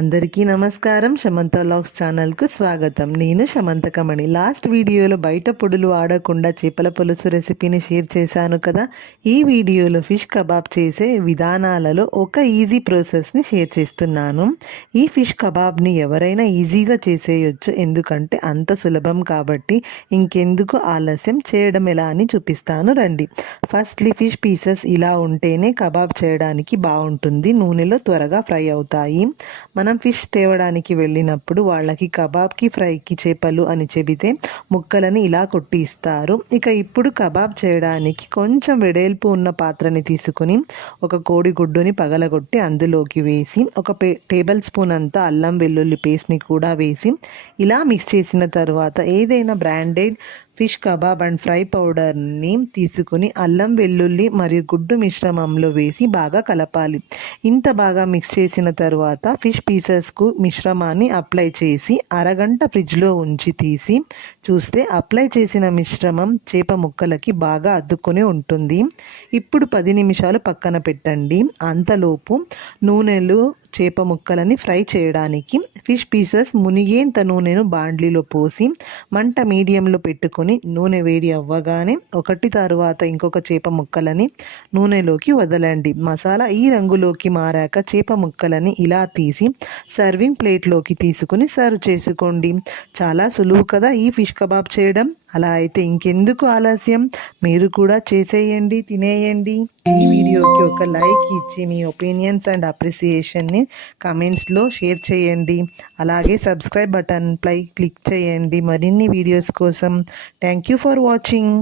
అందరికీ నమస్కారం. సమంత వ్లాగ్స్ ఛానల్కు స్వాగతం. నేను సమంతకమణి. లాస్ట్ వీడియోలో బయట పొడులు వాడకుండా చేపల పులుసు రెసిపీని షేర్ చేశాను కదా. ఈ వీడియోలో ఫిష్ కబాబ్ చేసే విధానాలలో ఒక ఈజీ ప్రాసెస్ని షేర్ చేస్తున్నాను. ఈ ఫిష్ కబాబ్ని ఎవరైనా ఈజీగా చేసేయచ్చు, ఎందుకంటే అంత సులభం కాబట్టి. ఇంకెందుకు ఆలస్యం, చేయడం ఎలా అని చూపిస్తాను రండి. ఫస్ట్లీ ఫిష్ పీసెస్ ఇలా ఉంటేనే కబాబ్ చేయడానికి బాగుంటుంది, నూనెలో త్వరగా ఫ్రై అవుతాయి. మనం ఫిష్ తేవడానికి వెళ్ళినప్పుడు వాళ్ళకి కబాబ్కి ఫ్రైకి చేపలు అని చెబితే ముక్కలని ఇలా కొట్టి ఇస్తారు. ఇప్పుడు కబాబ్ చేయడానికి కొంచెం వెడల్పు ఉన్న పాత్రని తీసుకుని ఒక కోడిగుడ్డుని పగలగొట్టి అందులోకి వేసి ఒక టేబుల్ స్పూన్ అంతా అల్లం వెల్లుల్లి పేస్ట్ని కూడా వేసి ఇలా మిక్స్ చేసిన తర్వాత ఏదైనా branded fish kebab and fry పౌడర్ని తీసుకుని అల్లం వెల్లుల్లి మరియు గుడ్డు మిశ్రమంలో వేసి బాగా కలపాలి. ఇంత బాగా మిక్స్ చేసిన తర్వాత ఫిష్ పీసెస్కు మిశ్రమాన్ని అప్లై చేసి అరగంట ఫ్రిడ్జ్లో ఉంచి తీసి చూస్తే అప్లై చేసిన మిశ్రమం చేప ముక్కలకి బాగా అద్దుకొని ఉంటుంది. ఇప్పుడు 10 నిమిషాలు పక్కన పెట్టండి. అంతలోపు నూనెలో చేప ముక్కలని ఫ్రై చేయడానికి ఫిష్ పీసెస్ మునిగేంత నూనెను బాండ్లీలో పోసి మంట మీడియంలో పెట్టుకొని నూనె వేడి అవ్వగానే ఒకటి తర్వాత ఇంకొక చేప ముక్కలని నూనెలోకి వదలండి. మసాలా ఈ రంగులోకి మారాక చేప ముక్కలని ఇలా తీసి సర్వింగ్ ప్లేట్లోకి తీసుకుని సర్వ్ చేసుకోండి. చాలా సులువు కదా ఈ ఫిష్ కబాబ్ చేయడం. అలా అయితే ఇంకెందుకు ఆలస్యం, మీరు కూడా చేసేయండి, తినేయండి. ఈ వీడియోకి ఒక లైక్ ఇచ్చి మీ ఒపీనియన్స్ అండ్ అప్రిసియేషన్ని కమెంట్స్లో షేర్ చేయండి. అలాగే సబ్స్క్రైబ్ బటన్పై క్లిక్ చేయండి మరిన్ని వీడియోస్ కోసం. Thank you for watching.